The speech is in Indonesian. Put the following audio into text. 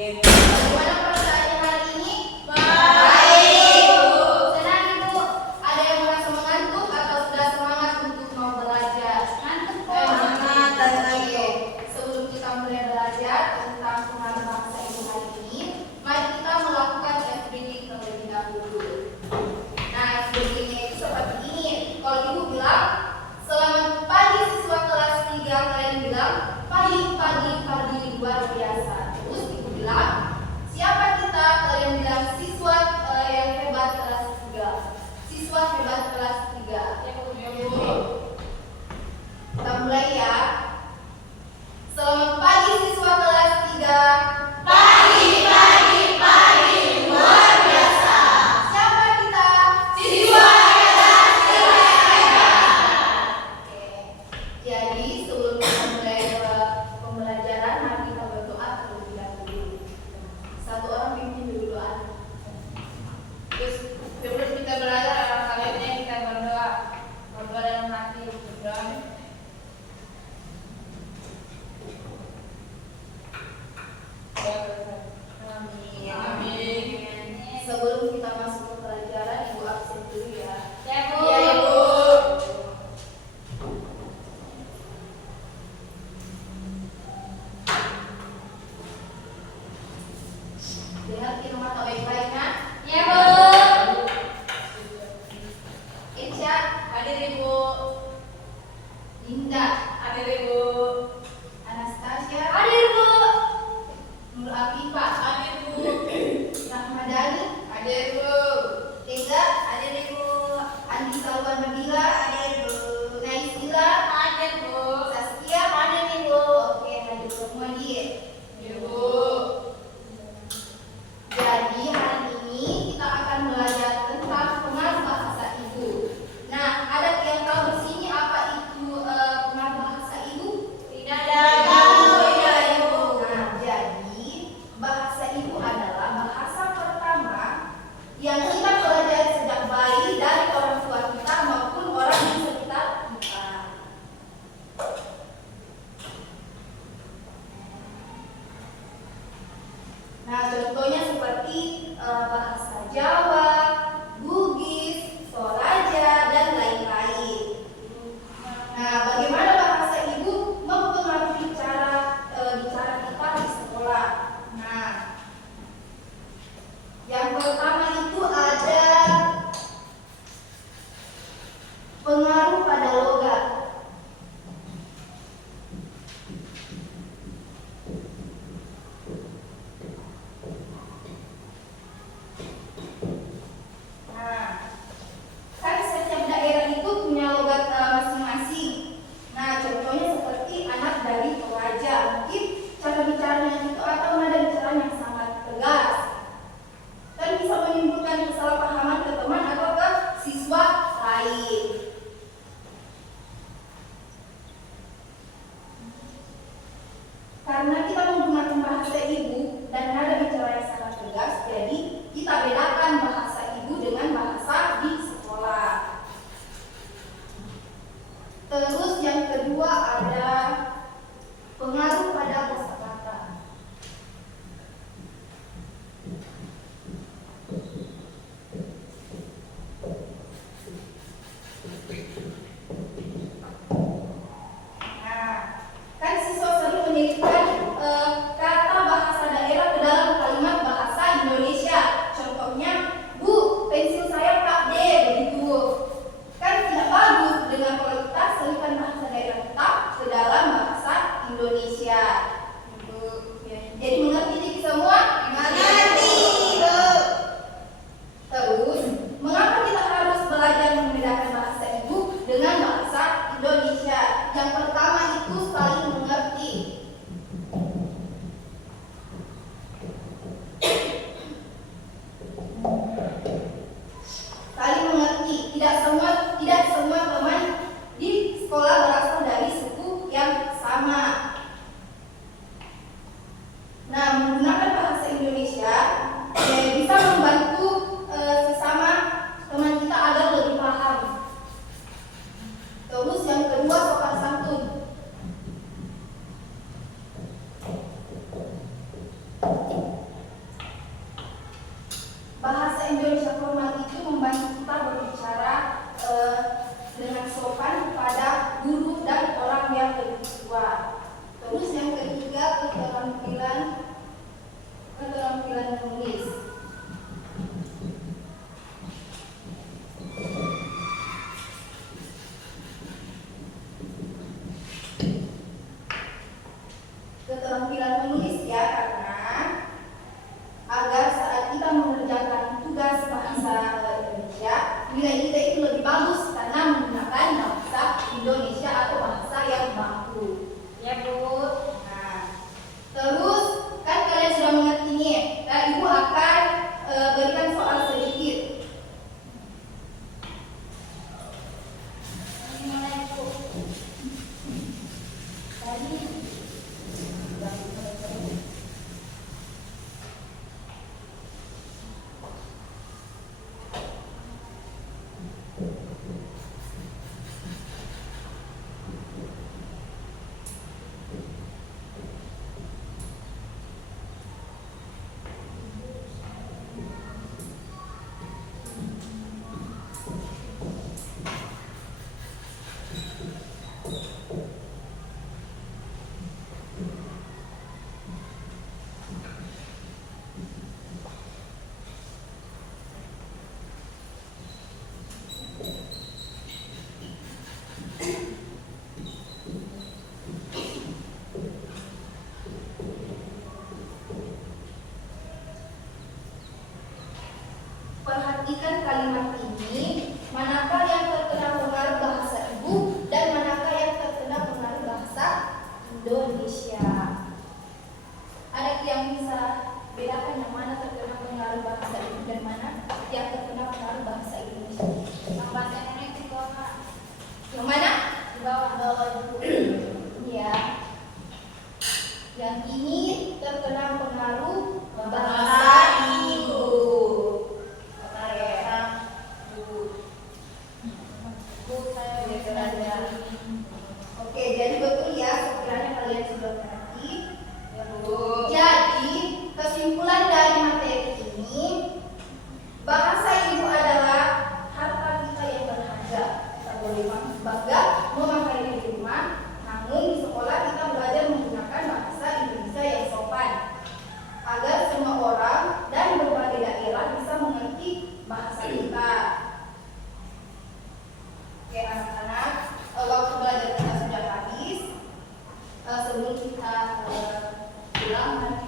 Bagaimana perasaannya hari ini? Baik. Senang Ibu. Ada yang merasa mengantuk atau sudah semangat untuk mau belajar? Ngantuk kok. Semangat dan Oke. Sebelum kita mulai belajar tentang pengaruh bahasa Ibu hari ini, mari kita melakukan ice breathing terlebih dahulu. Nah, ice breathing-nya itu seperti ini. Kalau Ibu bilang, selamat pagi siswa kelas 3, kalian bilang, pagi luar biasa. Terus Ibu bilang, siapa kita? Kalian bilang siswa yang hebat kelas 3. Siswa hebat kelas 3. Kita mulai ya. Selamat pagi siswa kelas 3. luar biasa. Siapa kita? Siswa kelas 3. Oke. Jadi sebelum kita mulai pembelajaran, mari kita berdoa terlebih dahulu. Satu orang pimpin dulu doa. Terus sebelum kita belajar alangkah baiknya kita berdoa dalam hati berdoa. Amin. Sebelum kita masuk ke pelajaran, Ibu absen dulu ya. Ya, Bu. Iya, Ibu. Lihat di rumah tak baik-baik, nak. Ya, Bu. Insya, Hadir Ibu. Linda, Hadir Ibu. Anastasia, Hadir Bu. Nur Afifah, Hadir Bu. Rahmadani, Hadir Bu. Tega, Hadir Ibu. Andi Salwan Nabila, Naisila, Hadir Bu. Saskia, Hadir Ibu. Oke, hadir semua dia. Ibu. Jadi hari ini kita akan belajar tentang pengaruh bahasa Ibu. Nah, ada yang tahu di sini apa itu pengaruh bahasa Ibu? Tidak Iya, Ibu. Nah, jadi bahasa Ibu adalah bahasa pertama yang kita pelajari sejak bayi dari orang tua kita maupun orang di sekitar kita. Nah, contohnya seperti bahasa Jawa, Bugis, Toraja, dan lain-lain. Nah, bagaimana bahasa Ibu mempengaruhi cara bicara kita di sekolah? Nah, yang pertama itu ada pengaruh pada logat. Nah, kan setiap daerah itu punya logat masing-masing. Nah, contohnya seperti anak dari Toraja, mungkin cara bicaranya itu atau nada bicaranya yang sangat tegas. Kan bisa menimbulkan kesalahpahaman ke teman atau ke siswa lain. Karena kita menggunakan bahasa ibu dan nada bicara yang sangat tegas, jadi kita bedakan bahasa ibu dengan bahasa di sekolah. Terus yang kedua ada pengaruh pada kosakata. yang mana terkena pengaruh bahasa Inggris dan mana yang terkena pengaruh bahasa Indonesia? Yang bahasa Indonesia itu apa? Yang mana? Di bawah itu. Ya. Yang ini terkena pengaruh Bahasa Ibu. Oke, jadi betul ya sekiranya kalian sudah mengerti. Jadi kesimpulan dari materi ini, bahasa ibu adalah harta kita yang berharga. Kita boleh bangga memakainya di rumah, namun di sekolah kita belajar menggunakan bahasa Indonesia yang sopan agar semua orang dan berbagai daerah bisa mengerti bahasa kita. Oke anak-anak, waktu belajar kita sudah habis. Sebelum kita pulang, mari